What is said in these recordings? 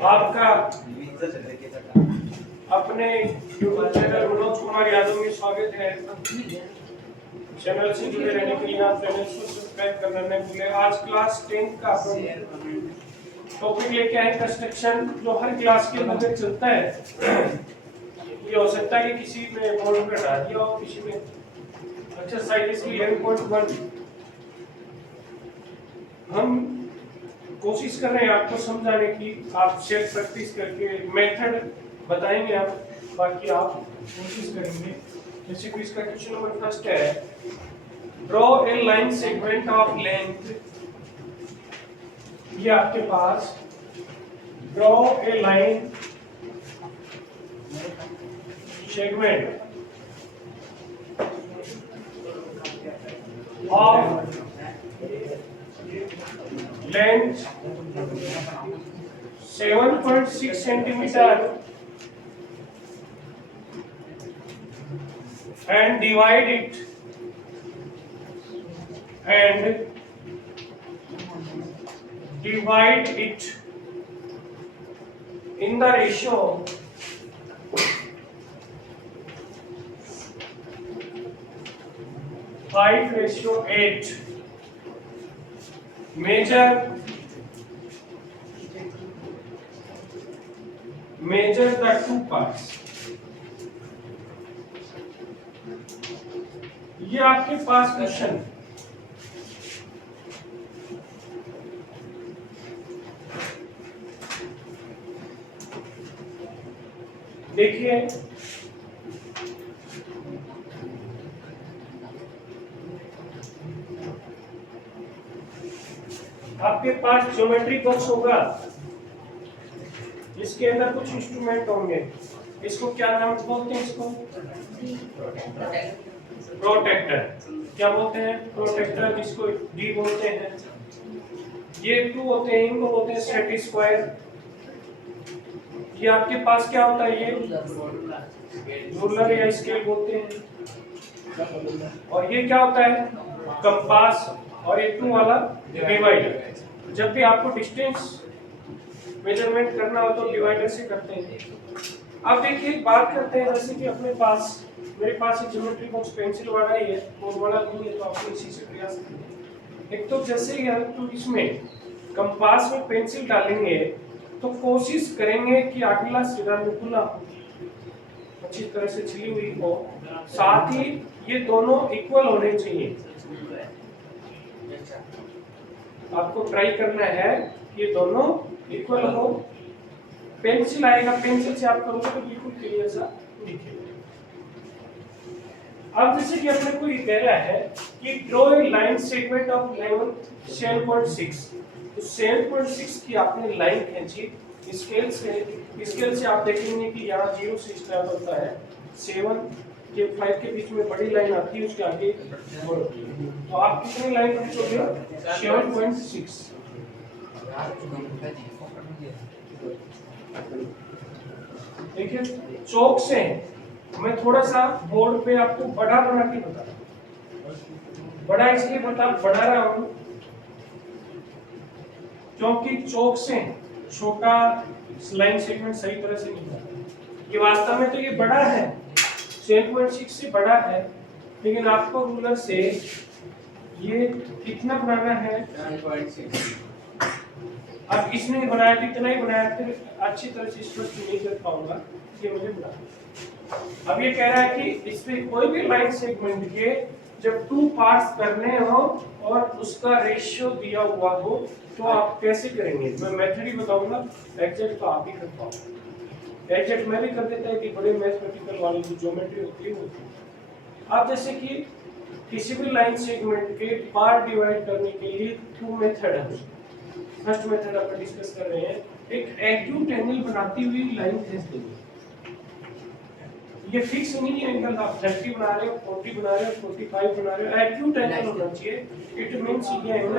आपका अपने YouTube channel Manoj Kumar Yadav में स्वागत है। चैनल से जुड़े रहने के लिए आप चैनल को सब्सक्राइब करना न भूलें। आज क्लास 10 का टॉपिक लेके आए कंस्ट्रक्शन, जो हर क्लास के अंदर चलता है। ये हो सकता है कि किसी में बोर्ड में डाल दिया हो, किसी में एक्सरसाइज की 11.1 हम कोशिश कर रहे हैं आपको समझाने की। आप सेल्फ प्रैक्टिस करके मेथड बताएंगे आप, बाकी आप कोशिश करेंगे। जैसे कि इसका क्वेश्चन नंबर फर्स्ट है, draw a line segment of length. ये आपके पास draw a line segment of length 7.6 centimeter and divide it in the ratio 5:8. Measure the two parts. ये आपके पास क्वेश्चन देखिए। आपके पास ज्योमेट्री बॉक्स होगा, इसके अंदर कुछ इंस्ट्रूमेंट होंगे। इसको क्या नाम बोलते हैं? इसको प्रोटेक्टर। क्या बोलते हैं? प्रोटेक्टर, जिसको डी बोलते हैं। ये टू होते हैं, इनको बोलते हैं सेट स्क्वायर। ये आपके पास क्या होता है? ये रूलर या स्केल बोलते हैं। और ये क्या होता है? कंपास। और ये टू वाला डिवाइडर। जब भी आपको डिस्टेंस मेजरमेंट करना हो तो डिवाइडर से करते हैं। अब देखिए बात करते हैं, जैसे कि अपने पास मेरे पास एक ज्योमेट्री बॉक्स पेंसिल वाला ही है, और बड़ा नहीं है, तो आप इसी से प्रयास करें। एक तो जैसे ही हम तो इसमें कंपास में पेंसिल डालेंगे तो कोशिश करेंगे कि अगला सिरा नुकुला अच्छी तरह से छिली हुई हो, साथ ही ये दोनों इक्वल होने चाहिए। आपको ट्राई करना है कि ये दोनों इक्वल हो। पेंसिल आएगा, पेंसिल से आप करोगे तो बिल्कुल क्लियर सा दिखेगा। अब जैसे कि अपने को ये कह रहा है कि draw a line segment of length 7.6, तो 7.6 की आपने लाइन खींची स्केल से आप देखेंगे कि यहाँ 0 से स्टार्ट होता है, 7 के 5 के बीच में बड़ी लाइन आती है, उसके आगे बढ़ती है। तो आप कितनी लाइन खींचोगे? 7.6। देखिए चौक से मैं थोड़ा सा बोर्ड पे आपको बड़ा बना के बता रहा हूं। बड़ा इसलिए बढ़ा रहा हूं क्योंकि चौक से छोटा लाइन सेगमेंट सही तरह से नहीं बना। ये वास्तव में तो ये बड़ा है, 7.6 से बड़ा है, लेकिन आपको रूलर से ये कितना बनाना है? 9.6। अब इसने बनाया तो इतना ही बनाया, फिर अच्छी तरह से स्पष्ट नहीं कर पाऊंगा, ये मुझे बना। अब ये कह रहा है कि इसमें कोई भी लाइन सेगमेंट के जब टू पार्ट्स करने हो और उसका रेशियो दिया हुआ हो तो आप कैसे करेंगे? मैं मेथड ही बताऊंगा, एग्जैक्ट तो आप ही कर पाओगे। एग्जैक्ट मैं भी कर देता है कि बड़े मैथमेटिकल वाली जो ज्योमेट्री होती है वो। अब जैसे कि किसी भी लाइन सेगमेंट के पार्ट डिवाइड करने के लिए टू मेथड है। फर्स्ट मेथड अपन डिस्कस कर रहे हैं, एक एक्यूट एंगल बनाती हुई लाइन खींच देंगे। ये फिक्स नहीं है एंगल, आप 30 बना रहे हो, 40 बना रहे हो, 45 बना रहे हो, एक्यूट एंगल होना चाहिए। इट मींस ये एंगल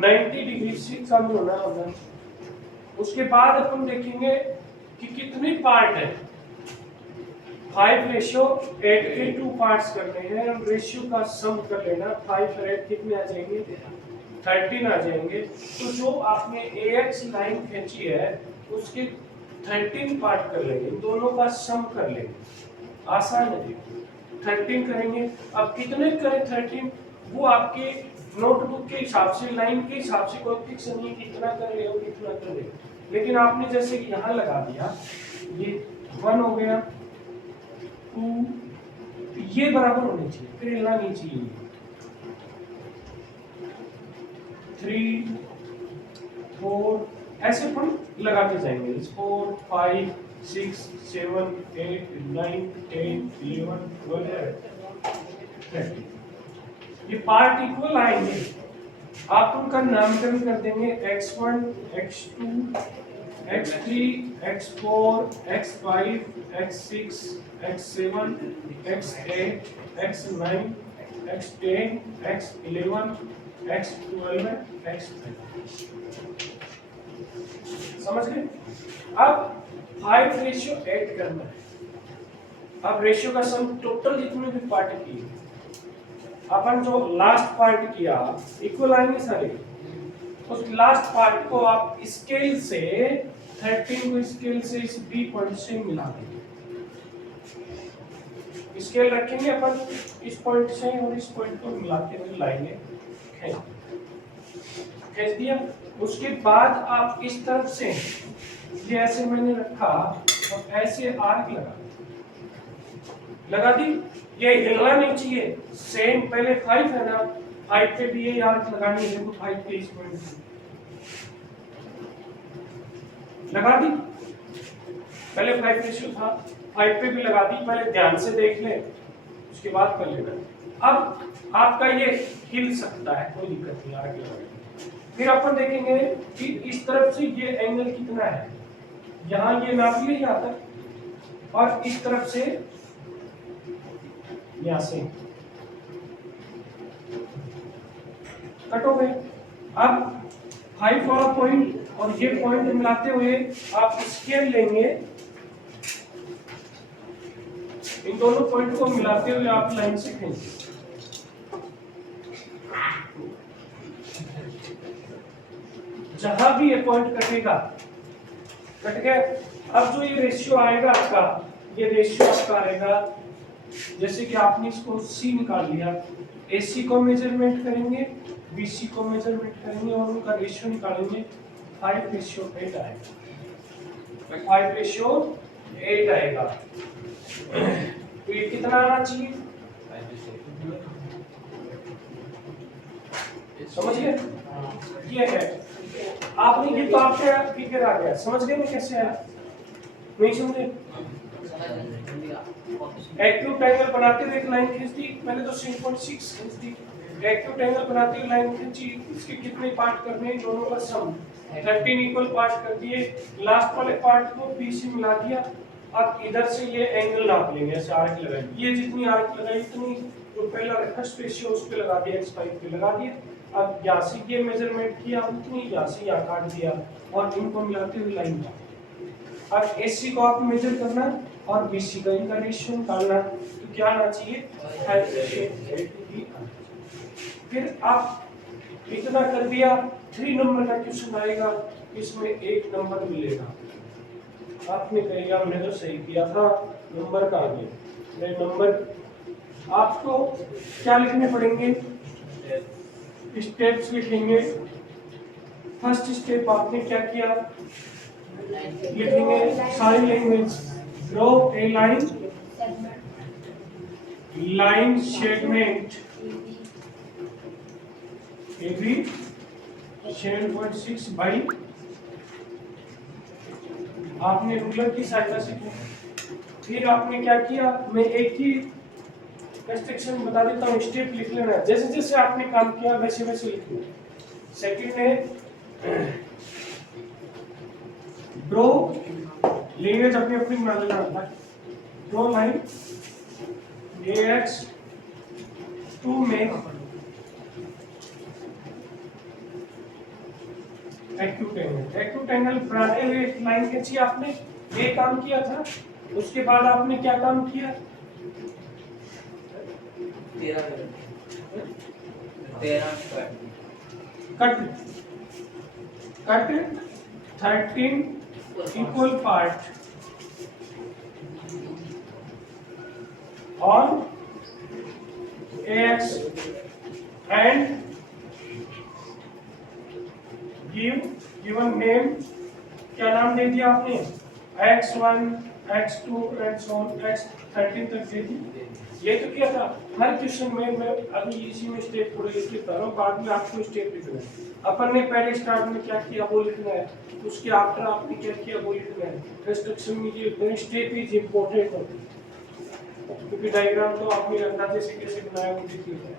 90 डिग्री से कम होना होगा। उसके बाद अपन देखेंगे कि कितने पार्ट है। 5:8 के 2 पार्ट्स करने हैं, रेशियो का सम कर लेना। 5 और 8 कितने आ जाएंगे? 13 आ जाएंगे। तो जो आपने AX लाइन खींची है उसके 13 पार्ट कर लेंगे, दोनों का सम कर लेंगे, आसान है। 13 करेंगे, अब कितने करें 13 वो आपके नोटबुक के हिसाब से, लाइन के हिसाब से कोई फिक्स नहीं है कितना कर ले कितना कर ले, लेकिन आपने जैसे कि यहाँ लगा दिया, ये 1 हो गया, 2, ये बराबर होने चाहिए, फिर हिलना नहीं चाहिए, 3, 4, ऐसे अपन लगाते जाएंगे, 4, 5, 6, 7, 8, 9, 10, 11, 12, 13। ये पार्ट इक्वल आएंगे, आप उनका नामकरण कर देंगे x1, x2, x3, x4, x5, x6, x7, x8, x9, x10, x11, x12, x13। समझ गए? अब 5:8 करना है। अब रेशियो का सम टोटल जितने भी पार्ट किए, अपन जो लास्ट पार्ट किया इक्वल आएंगे सारे, उस लास्ट पार्ट को आप स्केल से 13 को स्केल से इस बी पॉइंट से मिला देंगे, स्केल रखेंगे अपन इस पॉइंट से और इस पॉइंट को मिलाते हुए लाएंगे, खींच दिया। उसके बाद आप इस तरफ से ये ऐसे मैंने रखा और ऐसे आर्क लगा दी, ये हिलना नहीं चाहिए, सेम पहले 5 है ना, 5 पे भी ये आर्क लगानी है, तो 5 पे इस पॉइंट लगा दी, पहले 5 रेशियो था, 5 पे भी लगा दी, पहले ध्यान से देख ले उसके बाद कर लेना। अब आपका ये हिल सकता है, कोई दिक्कत नहीं, आगे लगा। फिर अपन देखेंगे कि इस तरफ से ये एंगल कितना है, यहाँ ये नाप लिया यहाँ तक, और इस तरफ से यहाँ से कट हो गए। अब 5 वाला पॉइंट और ये पॉइंट मिलाते हुए आप स्केल लेंगे, इन दोनों पॉइंट को मिलाते हुए आप लाइन से खींचेंगे, जहां भी ये पॉइंट कटेगा, कट गया। अब जो ये रेशियो आएगा आपका, ये रेशियो आपका आएगा, जैसे कि आपने इसको C निकाल लिया, AC को मेजरमेंट करेंगे, BC को मेजरमेंट करेंगे और उनका रेशियो निकालेंगे, 5:8 आएगा, 5:8 आएगा। तो ये कितना आना चाहिए, समझिए, ये है आपने ये तो आपके फिगर आ गया, समझ गए मैं कैसे आया, नहीं समझे? एक्यूट एंगल बनाते हुए एक लाइन खींच दी, पहले तो 6.6 खींच दी, एक्यूट एंगल बनाते हुए लाइन खींची, इसके कितने पार्ट करने हैं, दोनों का सम 13 इक्वल पार्ट कर दिए, लास्ट वाले पार्ट को बी से मिला दिया। अब इधर से ये एंगल नाप लेंगे, ऐसे आर्क लगाएंगे, ये जितनी आर्क लगाई इतनी जो पहला फर्स्ट रेशियो उस पे लगा दिया, x5 पे लगा दिया। अब यहाँ से ये मेजरमेंट किया, उतनी यहाँ से यहाँ काट दिया और इनको मिलाते हुए लाइन काट। अब AC को आप मेजर करना और BC का इनका रेशियो निकालना, तो क्या आना चाहिए, 5:8। फिर आप इतना कर दिया, 3 नंबर का क्वेश्चन आएगा, इसमें 1 नंबर मिलेगा, आपने कहेगा हमने तो सही किया था, नंबर का आ गया। नंबर आपको क्या लिखने पड़ेंगे, स्टेप्स लिखेंगे। फर्स्ट स्टेप आपने क्या किया, लिखेंगे सारी language, draw a line segment AB 7.6 by, आपने रूलर की सहायता से किया। फिर आपने क्या किया, मैं एक ही कंस्ट्रक्शन बता देता हूँ, स्टेप लिख लेना, जैसे जैसे आपने काम किया वैसे वैसे लिखना। सेकंड है ड्रॉ लैंग्वेज, अपनी अपनी बना लेना, ड्रॉ लाइन AX 2 में एक्यूट एंगल बनाते हुए एक लाइन खींची आपने, ये काम किया था। उसके बाद आपने क्या काम किया, 13 cut 13 equal part on AX and given name, क्या नाम दे दिया आपने, x1 x2 and so on x13 तक दे दी। ये तो क्या था, हर क्वेश्चन में मैं अभी इसी में स्टेप पूरे लिख लेता हूँ, बाद में आपको स्टेप लिखना है। अपन ने पहले स्टार्ट में क्या किया वो लिखना है, उसके आफ्टर आपने क्या किया वो लिखना है। कंस्ट्रक्शन में ये स्टेप इज इम्पोर्टेंट होती है, क्योंकि डायग्राम तो आपने अंदाजे से कैसे बनाया वो देख लिया है।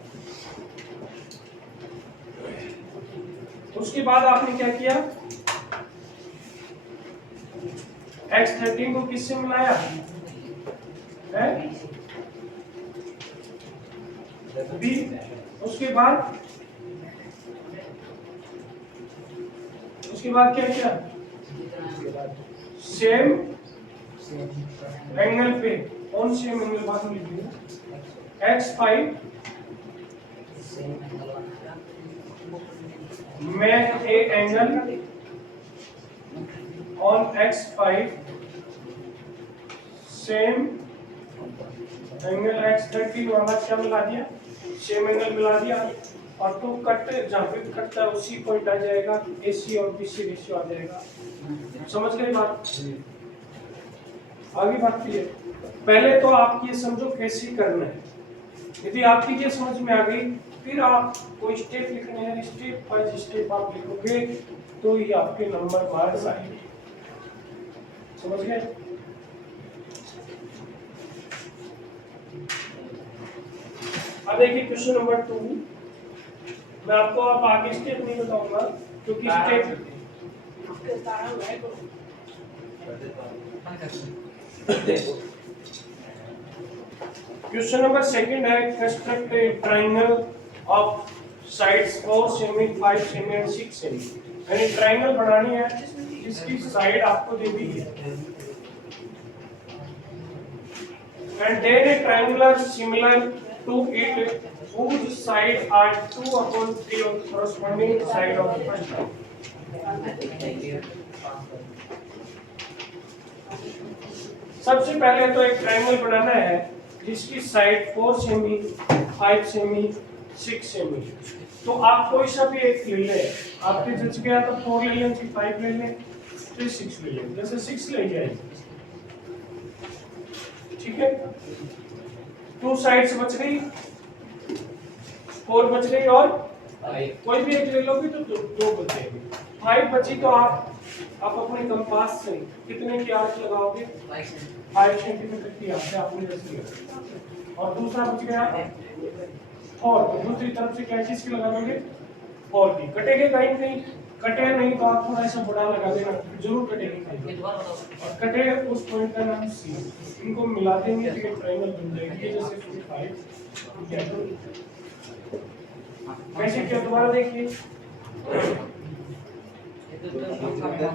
उसके बाद आपने क्या किया, x13 को किससे मिलाया है, b। उसके बाद क्या किया, सेम एंगल पे, कौन सेम एंगल बाद में लिखिए, x5 make a angle on x5 same angle x13 वाला क्या मिला दिया, सेम एंगल मिला दिया, और तो कट जहाँ पे कटता है उसी पॉइंट आ जाएगा, AC और BC रेशियो आ जाएगा। समझ गए बात, आगे बात की है। पहले तो आप ये समझो कैसे करना है, यदि आपकी ये समझ में आ गई फिर आप कोई स्टेप लिखने हैं, स्टेप बाय स्टेप आप लिखोगे तो ये आपके नंबर मार्क्स आएंगे। समझ गए। अब देखिए क्वेश्चन नंबर 2, मैं आपको अब आगे स्टेप नहीं बताऊंगा क्योंकि स्टेप क्वेश्चन नंबर 2 है, construct A triangle of sides 4 semi 5 semi and 6 semi. यानी ट्रायंगल बनानी है जिसकी साइड आपको दे दी है, and then a triangular similar to it whose side are 2/3 of the corresponding side of the first triangle। सबसे पहले तो एक ट्रायंगल बनाना है जिसकी साइड 4 सेमी 5 सेमी 6 सेमी। तो आप कोई सा भी एक ले लें, आपके जच गया तो 4 ले लें, फिर 5 ले लें, फिर 6 ले लें, जैसे 6 ले जाए, ठीक है। 2 साइड्स बच गई, 4 बच गई और कोई भी एक ले लोगे तो 2 बचेंगे। 5 बची तो आप अपने कंपास से कितने की आर्क लगाओगे, 5 सेंटीमीटर की आर्क आपने रख लिया। और दूसरा बच गया 4, तो दूसरी तरफ से क्या चीज की लगा दोगे, 4 की। कटेंगे कहीं कहीं, कटे नहीं तो आप थोड़ा सा बड़ा लगा देना, जरूर कटेंगे। और कटे उस पॉइंट का नाम सी, इनको मिला देंगे तो ये ट्रायंगल बन जाएगी। जैसे 5 कैसे किया दोबारा देखिए,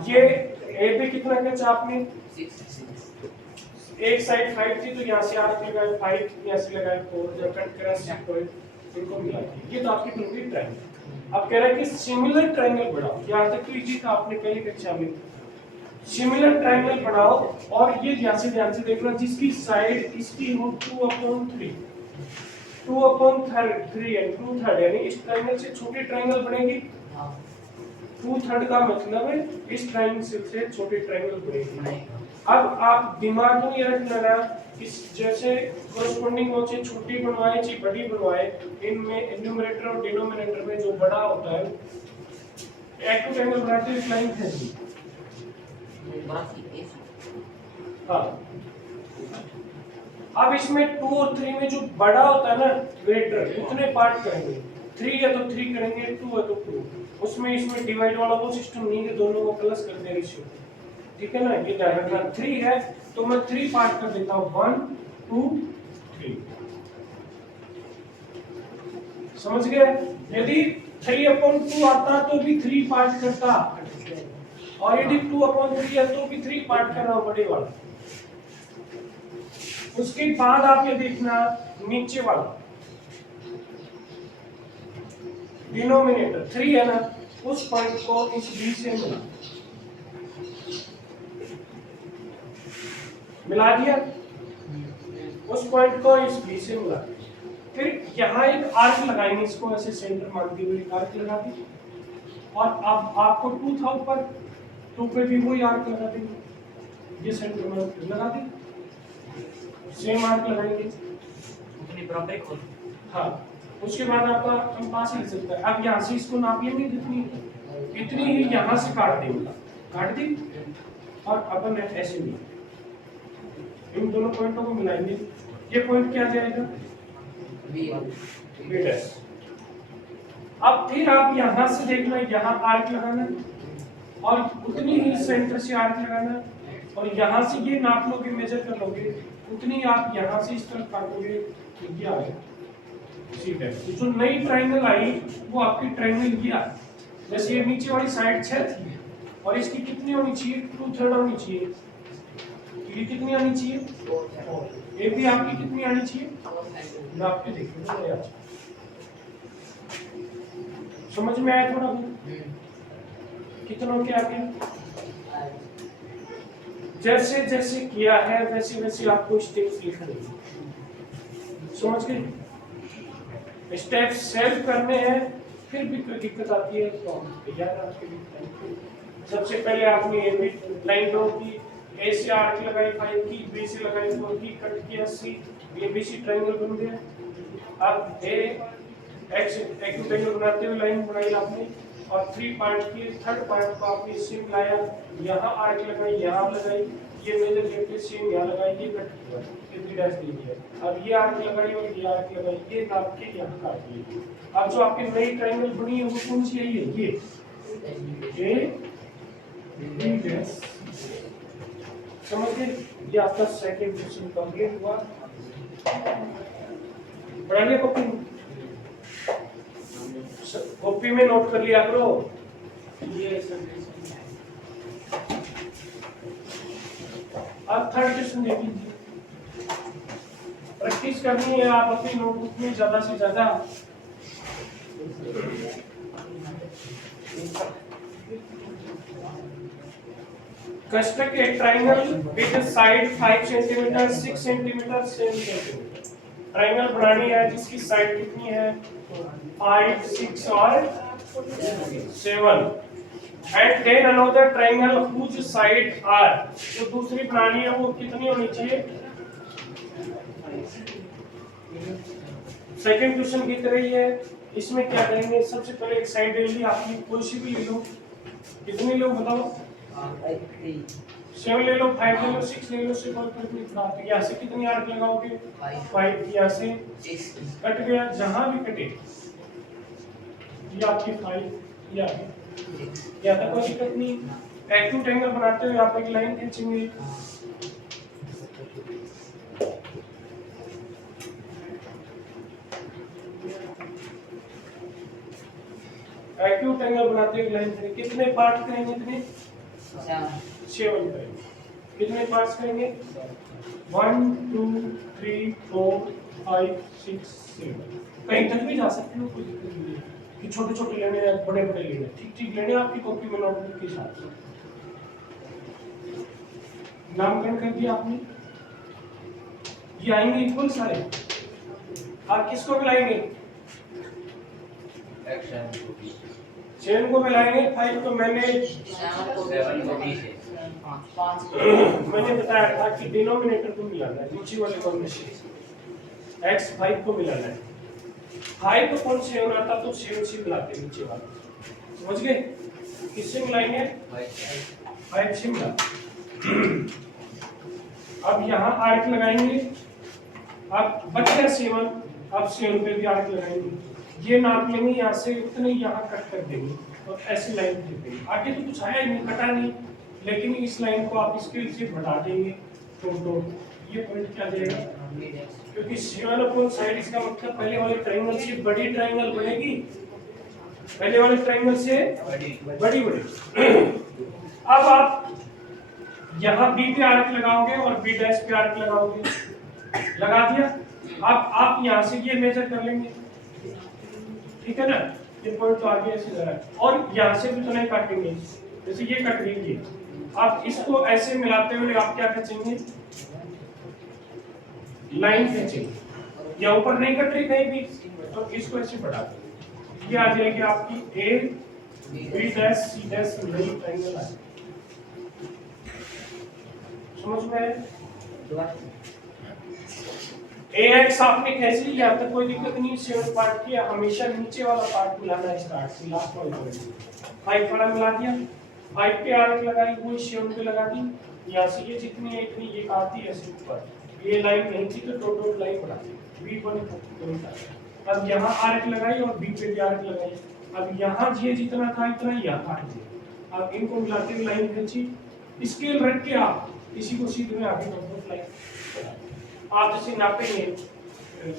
ये ए पे कितना खर्चा आपने, एक साइड 5 थी तो यहाँ से आर्क लगाए 5, यहाँ से लगाए 4, जब कट करा 6 पॉइंट इनको मिला दिया। ये तो आपकी पूरी ट्रायंगल। अब कह रहा है कि सिमिलर ट्रायंगल बनाओ, यहाँ तक लीजिए था आपने पहली कक्षा में। सिमिलर ट्रायंगल बनाओ और ये ध्यान से देखना जिसकी साइड इसकी हो 2/3, 2/3 यानी 2/3, यानी इस ट्रायंगल से छोटी ट्रायंगल बनेगी। 2/3 का मतलब है इस ट्रायंगल से छोटी ट्रायंगल बनेगी। अब आप दिमाग में ये रखना इस जैसे कोरेस्पोंडिंग हो चाहे छोटी बनवाए चाहे बड़ी बनवाए, इनमें न्यूमरेटर और डिनोमिनेटर में जो बड़ा होता है एक्यूट एंगल बनाते हैं, लाइन है। हाँ, अब इसमें 2 और 3 में जो बड़ा होता है ना ग्रेटर, उतने पार्ट करेंगे। 3 है तो 3 करेंगे, 2 है तो 2। उसमें इसमें डिवाइड वाला वो सिस्टम नहीं है, दोनों को प्लस कर दे रेशियो, ठीक है ना। ये ध्यान रखना, 3 है तो मैं 3 पार्ट कर देता हूँ, 1 2 3। समझ गए। यदि 3/2 आता तो भी 3 पार्ट करता, और यदि 2/3 है तो भी 3 पार्ट करना बड़े वाला। उसके बाद आप ये देखना नीचे वाला, डिनोमिनेटर 3 है ना, उस पॉइंट को इस बी से मिला दिया, उस पॉइंट को इस बी से मिला दिया। फिर यहाँ एक आर्क लगाएंगे, इसको ऐसे सेंटर मानते हुए आर्क लगा दी, और अब आपको 2 था ऊपर, 2 पे भी वही आर्क लगा देंगे, ये सेंटर मान फिर लगा दी, सेम आर्क लगाएंगे उतनी बराबर ही खोल। हाँ, उसके बाद आपका कंपास हिल सकता है। अब यहाँ से इसको नाप लेंगे, जितनी इतनी ही यहाँ से काट देंगे, काट दी, और अपन ऐसे भी इन दोनों पॉइंटों को मिलाएंगे। ये पॉइंट क्या जाएगा, बी डैश। अब फिर आप यहाँ से देखना, यहाँ आर्क लगाना और उतनी ही सेंटर से आर्क लगाना, और यहाँ से ये नाप लोगे, मेजर कर लोगे, उतनी आप यहाँ से इस तरफ काटोगे, ये आ गया ठीक है। तो जो नई ट्रायंगल आई वो आपकी ट्रायंगल ये आ, जैसे ये नीचे वाली साइड 6 थी और इसकी कितनी होनी चाहिए, 2/3 होनी चाहिए, ये कितनी आनी चाहिए, ये भी आपकी कितनी आनी चाहिए, नाप के देखिए समझ में आया थोड़ा बहुत, कितनों के आ गया। जैसे जैसे किया है वैसे वैसे आपको स्टेप्स लिखने हैं, समझ गए। स्टेप सेव करने हैं, फिर भी कोई दिक्कत आती है तो याद आपके लिए। सबसे पहले आपने ये भी लाइन ड्रॉ की, ए से आर्क लगाई 5 की, बी से लगाई 4 की, कट किया सी, ये बी सी ट्रायंगल बन गया। अब ए एक्स एक्यूटेंगल बनाते हुए लाइन बनाई आपने, और 3 पार्ट की थर्ड पार्ट को आपने इससे मिलाया, यहाँ आर्क लगाई, यहाँ लगाई, ये मेजर लेके सेम यहाँ लगाई, ये कट किया, ये 3 डैश दे दिया। अब ये आर्क लगाई और ये आर्क लगाई, ये नाप के यहाँ काट लिया। अब जो आपकी नई ट्रायंगल बनी है वो कौन सी है, ये बी डैश। समझ गए, ये आपका सेकंड क्वेश्चन कंप्लीट हुआ। पढ़ाइए कॉपी में नोट कर लिया करो। अब थर्ड क्वेश्चन देख लीजिए, प्रैक्टिस करनी है आप अपनी नोटबुक में ज्यादा से ज्यादा। Construct A triangle with side 5 centimetre, 6 centimetre, 7 centimetre. Triangle बनानी है जिसकी साइड कितनी है, 5, 6 और 7। And then another triangle whose side are, जो दूसरी बनानी है वो कितनी होनी चाहिए। सेकंड क्वेश्चन की तरह ही है, इसमें क्या करेंगे, सबसे पहले एक साइड ले ली आपने, कोई सी भी ले लो, कितनी लो बताओ, 7 ले लो, 5 ले लो, 6 ले लो, से कोई फर्क नहीं पड़ता। तो यहाँ से कितनी आर्क लगाओगे, 5, यहाँ से कट गया, जहां भी कटे ये आपकी 5, ये आ गया, यहाँ तक कोई दिक्कत नहीं। एक्यूट एंगल बनाते हुए आप एक लाइन खींचेंगे, एक्यूट एंगल बनाते हुए लाइन करेंगे, कितने पार्ट करेंगे, इतने 7 करेंगे। कितने पार्ट्स करेंगे, 1 2 3 4 5 6 7। कहीं तक भी जा सकते हो, कोई दिक्कत नहीं है कि छोटे छोटे लेने हैं, बड़े बड़े लेने हैं, ठीक ठीक लेने आपकी कॉपी में नोटबुक के साथ। नामकरण कर दिया आपने, ये आएंगे इक्वल सारे। आप किसको मिलाएंगे, 7 को मिलाएंगे, 5 को मैंने बताया था कि डिनोमिनेटर को मिलाना है, नीचे वाले कॉम्बिनेशन x 5 को मिलाना है। 5 को कौन से होना था तो 7 से मिलाते नीचे वाले, समझ गए। किससे मिलाएंगे, 5 से मिला। अब यहाँ आर्क लगाएंगे, अब बच गया 7, अब 7 पे भी आर्क लगाएंगे, ये नाप लेंगे, यहाँ से उतने यहाँ कट कर देंगे और ऐसी लाइन खींच देंगे। आगे तो कुछ आया नहीं, कटा नहीं, लेकिन इस लाइन को आप स्केल से बढ़ा देंगे तो ये पॉइंट क्या देगा, क्योंकि 7 अपॉन साइड, इसका मतलब पहले वाले ट्रायंगल से बड़ी ट्रायंगल बनेगी, पहले वाले ट्रायंगल से बड़ी बड़ी। अब आप यहाँ बी पे आर्क लगाओगे और बी डैश पे आर्क लगाओगे, लगा दिया। अब आप यहाँ से ये मेजर कर लेंगे, ठीक है ना, ये पॉइंट तो आगे ऐसे जा रहा है और यहाँ से भी तो नहीं काटेंगे, जैसे ये कट गई ये, आप इसको ऐसे मिलाते हुए आप क्या खींचेंगे, लाइन खींचेंगे, या ऊपर नहीं कट रही कहीं भी तो इसको ऐसे बढ़ा देंगे, ये आ जाएगी आपकी A B dash C dash नई ट्रायंगल आ, समझ में आया? AX आपने खींच लिया तो कोई दिक्कत नहीं, 7 पार्ट की हमेशा नीचे वाला पार्ट मिलाना स्टार्ट से लास्ट वाला 5 वाला मिला दिया, 5 पे आर्क लगाई वही 7 पे लगा दी, यहाँ से ये जितनी है इतनी ये काटती है ऐसे ऊपर, ये लाइन नहीं थी तो डॉट लाइन बना दी B1, अब यहाँ आर्क लगाई और B पे भी आर्क लगाई, अब यहाँ ये जितना था इतना यहाँ काट दिया, अब इनको मिलाते हुए लाइन खींची, स्केल रख के आप इसी को सीधे में आगे डॉट लाइन आप जैसे नापेंगे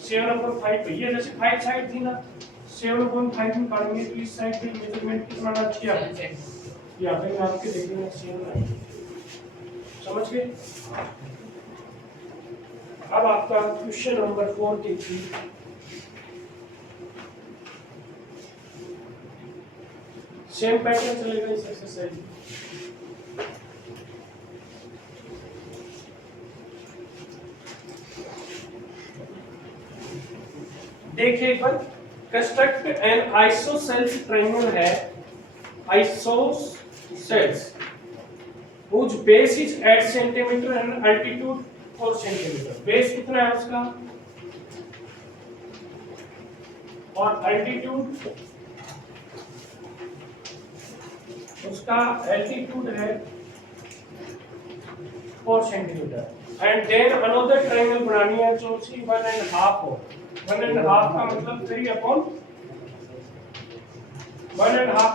7/5 पे, ये जैसे 5 साइड थी ना 7/5 में काटेंगे तो इस साइड पे मेजरमेंट कितना आना चाहिए, यहाँ पे नाप के देखेंगे 7, समझ गए? अब आपका क्वेश्चन नंबर 4 देखिए, सेम पैटर्न चलेगा इस एक्सरसाइज में। देखिए एक बार, कंस्ट्रक्ट एन आइसोसेल्स ट्रायंगल है, isosceles whose base is 8 centimeter and altitude 4 centimeter, base कितना है उसका और अल्टीट्यूड उसका एल्टीट्यूड है 4 centimetre, and then another triangle बनानी है जो उसकी 1.5 हो, 1.5 का मतलब 3/1.5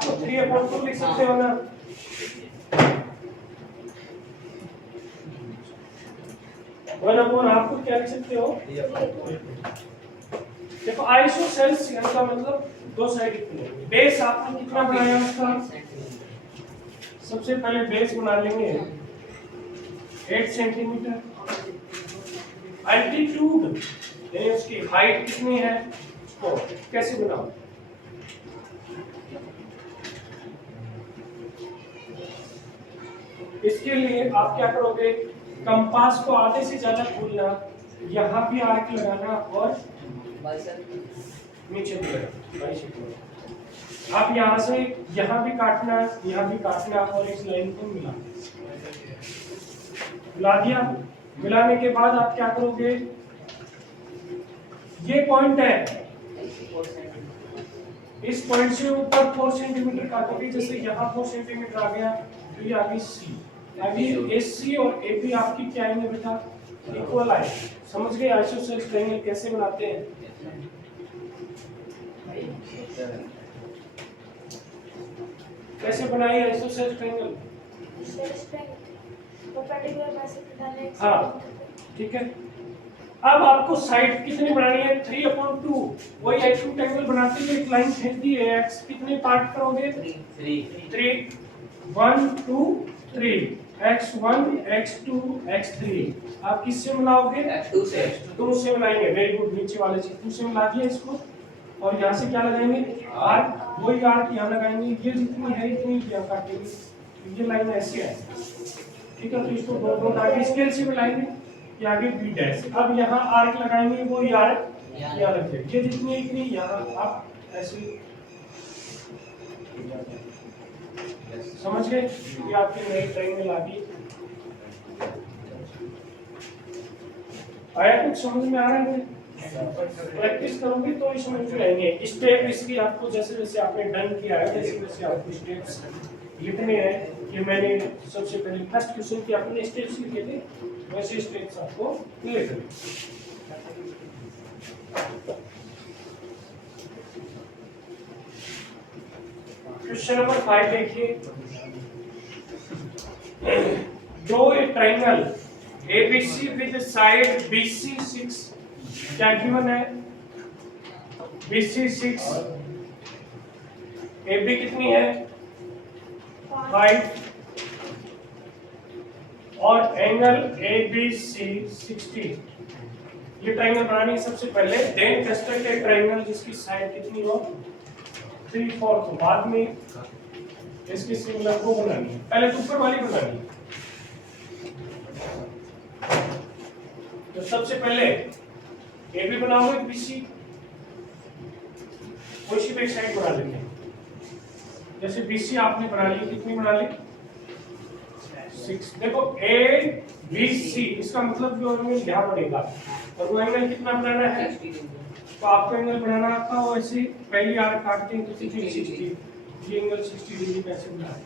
को 3/2 लिख सकते हो ना, वन अपॉन हाफ को क्या लिख सकते हो, देखो आइसोसेल्स का मतलब दो साइड इक्वल, बेस आपने कितना बनाया उसका, सबसे पहले बेस बना लेंगे 8 सेंटीमीटर, अल्टीट्यूड यानी उसकी हाइट कितनी है उसको कैसे बनाओ, इसके लिए आप क्या करोगे, कंपास को आधे से ज्यादा खोलना, यहाँ भी आर्क लगाना और नीचे भी लगाना, आप यहाँ से यहाँ भी काटना, यहाँ भी काटना और इस लाइन को मिला दिया, मिलाने के बाद आप क्या करोगे, ये पॉइंट है, इस पॉइंट से ऊपर 4 सेंटीमीटर काटोगे, जैसे यहाँ 4 सेंटीमीटर आ गया तो ये आगे सी, अभी AC और AB आपकी क्या आएंगे बेटा, इक्वल आए, समझ गए आइसोसेल्स ट्रायंगल कैसे बनाते हैं, कैसे बनाइए आइसोसेल्स ट्रायंगल, हाँ ठीक है। अब आपको साइड कितनी बनानी है, 3/2, वही एक्यूट एंगल बनाते हुए एक लाइन खींच दी है, x कितने पार्ट करोगे, 3 1 2 3, x1 x2 x3, आप किससे मिलाओगे, 2 से मिलाएंगे, वेरी गुड, नीचे वाले से 2 से मिला दिया इसको, और यहाँ से क्या लगाएंगे, आर्क, वही आर्क यहाँ लगाएंगे, ये जितनी है इतनी यहाँ काटेंगे, ये लाइन ऐसे है, ठीक है, तो इसको दो आगे स्केल से मिलाएंगे, ये आगे बी डैश, अब यहाँ आर्क लगाएंगे, वो आर्क यहाँ लग जाएगा, ये जितनी इतनी यहाँ आप ऐसे समझ गए, ये आपकी नई ट्रायंगल आ गई, आया कुछ समझ में आ रहा है, प्रैक्टिस करोगे तो ये समझ में आएंगे, स्टेप इसकी आपको जैसे जैसे आपने डन किया है वैसे वैसे आपको स्टेप्स लिखने हैं, कि मैंने सबसे पहले फर्स्ट क्वेश्चन के अपने स्टेप्स लिखे थे वैसे स्टेप्स आपको लिखने। क्वेश्चन नंबर 5 देखिए, draw a triangle ABC with side BC 6, क्या गिवन है, BC 6, AB कितनी है 5, और एंगल ABC 60, ये ट्रायंगल बनानी है सबसे पहले, देन कंस्ट्रक्ट ए ट्रायंगल जिसकी साइड कितनी हो 3 4 तो बाद में इसके सिमिलर को बनानी है, पहले तो ऊपर वाली बनानी है। तो सबसे पहले ए बी बनाओगे, बीसी कोई सी भी एक साइड बना लेंगे। जैसे बीसी आपने बना ली, कितनी बना ली? 6। देखो ए बी सी, इसका मतलब जो एंगल यहाँ बनेगा, और वो एंगल कितना बनाना है? तो आपको एंगल बनाना आता हो ऐसे पहली आर्क काटते हैं तो 60, ये एंगल 60 डिग्री कैसे बना है।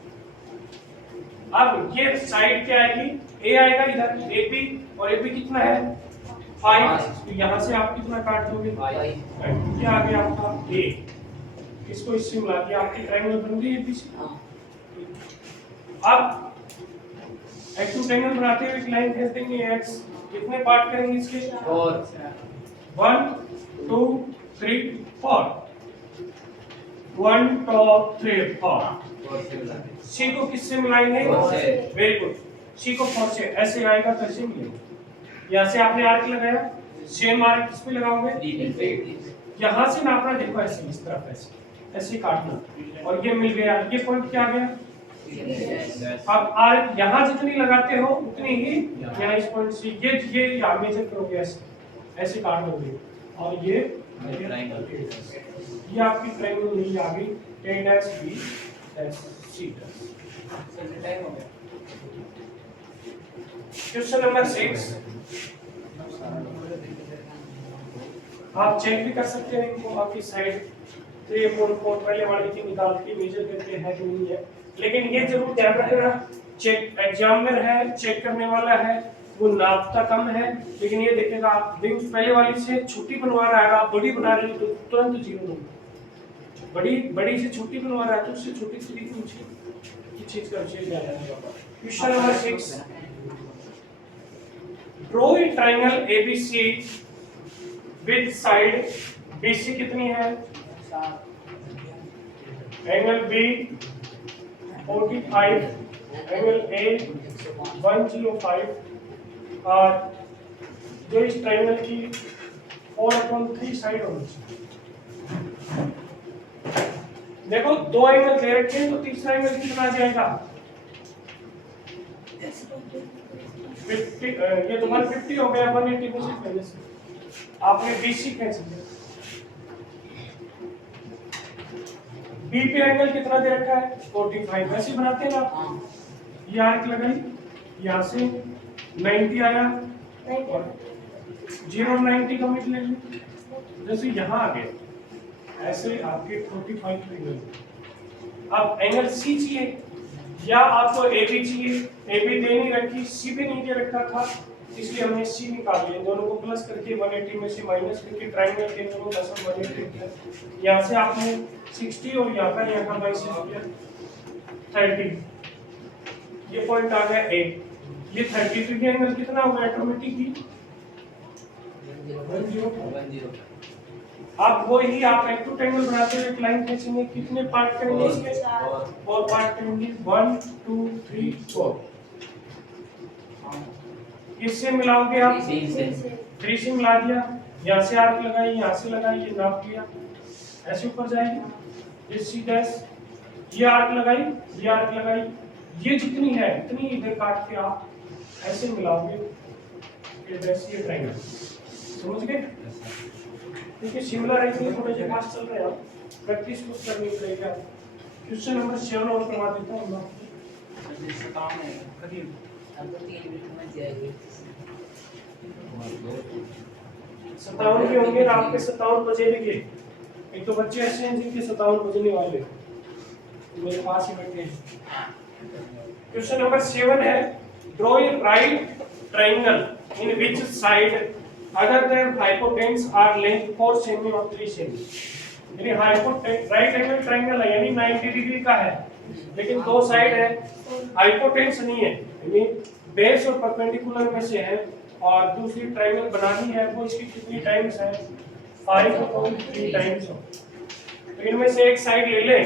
अब ये साइड क्या आएगी? ए आएगा इधर, ए बी, और ए बी कितना है? 5। तो यहाँ से आप कितना काट दोगे? 5। ये आ गया आपका ए, इसको इससे मिला दिया, आपकी ट्रायंगल बन गई एबीसी। अब एक्यूटेंगल बनाते हुए एक लाइन खींच देंगे एक्स, कितने पार्ट करेंगे इसके? 4। 1 2 3 4, 1 2 3 4। सी को किससे मिलाएंगे? वेरी गुड, सी को 4 से, ऐसे आएगा तो ऐसे मिलेगा। यहाँ से आपने आर्क लगाया, सेम आर्क किस पे लगाओगे? यहाँ से नापना, देखो ऐसे, इस तरफ ऐसे ऐसे काटना, और ये मिल गया। ये पॉइंट क्या आ गया? अब आर्क यहाँ जितनी लगाते हो उतनी ही यहाँ इस पॉइंट से ये मेजर करोगे, ऐसे ऐसे काट दोगे, और ये आपकी ट्रायंगल नहीं आ गई A dash B dash C dash. Question number 6, आप चेक भी कर सकते हैं इनको, आपकी साइड 3 4 4 पहले वाली की निकाल के मेजर करके है कि नहीं है। लेकिन ये जरूर ध्यान रखना, चेक एग्जामिनर है, चेक करने वाला है, वो नापता कम है, लेकिन ये देखेगा आप भी उस पहले वाली से छोटी बनवा रहा है, आप बड़ी बना रहे हो तो तुरंत 0 नंबर। बड़ी से छोटी बनवा रहा है तो उससे छोटी से ऊंची चीज का विषय क्या है। Question number 6, draw a triangle ABC with side BC कितनी है? एंगल बी 45, एंगल ए 105, और जो इस ट्रायंगल की 4/3 साइड होनी चाहिए। देखो 2 एंगल दे रखे हैं तो तीसरा एंगल कितना आ जाएगा? 50, ये तो 150 हो गया, 180 में से पहले से आपने बीसी खींच लिया। बी पे एंगल कितना दे रखा है? 45, वैसे बनाते हैं ना, ये आर्क लगाई, यहाँ से 90 आया, और 0 और 90 का मिड ले ली, जैसे यहाँ आ गए ऐसे आपके 45 एंगल। अब एंगल सी चाहिए या आपको ए बी चाहिए, ए बी दे नहीं रखी, सी भी नहीं दे रखा था, इसलिए हमने सी निकाल लिया, दोनों को प्लस करके 180 में से माइनस करके ट्रायंगल के दोनों का सम 180 किया। यहाँ से आपने 60 और यहाँ का बाई 6 किया 30, ये पॉइंट आ गया ए, ये 30 डिग्री एंगल कितना होगा ऑटोमेटिकली? 10। अब वही आप एक्यूटेंगल बनाते हुए एक लाइन खींचेंगे, कितने पार्ट करेंगे इसके? 4 पार्ट करेंगे, 1 2 3 4। किससे मिलाओगे आप? 3 से मिला दिया, यहाँ से आर्क लगाई, यहाँ से लगाई, ये नाप लिया, ऐसे ऊपर जाएगी, ये सी डैश, ये आर्क लगाई, ये आर्क लगाई, ये जितनी है इतनी इधर काट के आप ऐसे मिलाओगे, ये डैश, ये ट्रायंगल। समझ गए? देखिए सिमिलर है, थोड़े से फास्ट चल रहे हैं, आप प्रैक्टिस कुछ करनी पड़ेगी। क्वेश्चन नंबर 7 और करवा देता हूं मैं। सत्तावन के होंगे ना आपके, 57 बजे लिखिए। एक तो बच्चे ऐसे हैं जिनके 57 बजने वाले मेरे पास ही बैठे हैं। क्वेश्चन नंबर 7 है, draw A right triangle in which side other than hypotenuse are length 4 semi और 3 सेमी। यानी राइट एंगल ट्रायंगल है, यानी 90 डिग्री का है, लेकिन 2 साइड है, हाइपोटेन्यूस नहीं है, यानी बेस और परपेंडिकुलर में से है, और दूसरी ट्रायंगल बनानी है, वो इसकी कितनी टाइम्स है? 5/3 टाइम्स। तो इनमें से एक साइड ले लें,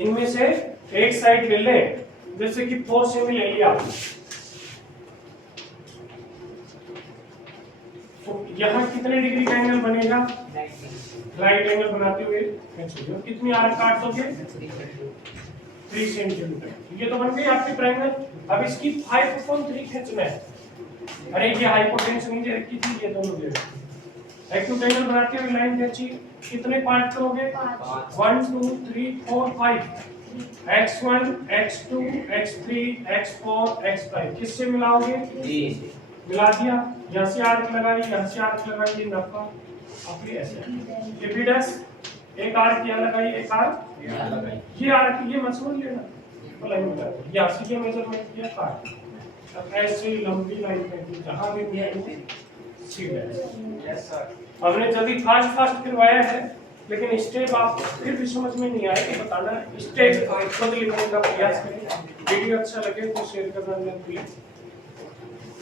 इनमें से एक साइड ले लें, जैसे कि 4 सेमी ले लिया, तो यहाँ कितने डिग्री का एंगल बनेगा? राइट एंगल बनाते हुए खींचोगे। और कितनी आर्क काट दोगे? 3 सेंटीमीटर। ये तो बन गई आपकी ट्रायंगल। अब इसकी 5/3 खींचना है। अरे ये हाइपोटेन्यूस नहीं दे रखी थी, ये दोनों दे रखी। एक्यूट एंगल बनाते हुए लाइन खींची, कितने पार्ट करोगे? 1 2 3 4 5। x1 x2 x3 x4 x5 किससे मिलाओगे? मिला दिया। यहाँ से आर्क लगाई, यहाँ से आर्क लगाई, ये नफा अपनी ऐसे। ये भी डस एक आर्क यहाँ लगाई, एक आर्क ये आर्क, ये मत समझ लेना, तो लाइन मिला दी। यहाँ से ये मेजरमेंट किया काट। अब ऐसे लंबी लाइन पे जहाँ भी मिले सी डैश। Yes sir. हमने जल्दी फास्ट करवाया है, लेकिन स्टेप आप फिर भी समझ में नहीं आए तो बताना। स्टेप खुद लिखने का प्रयास करें। वीडियो अच्छा लगे तो शेयर करना न भूलें।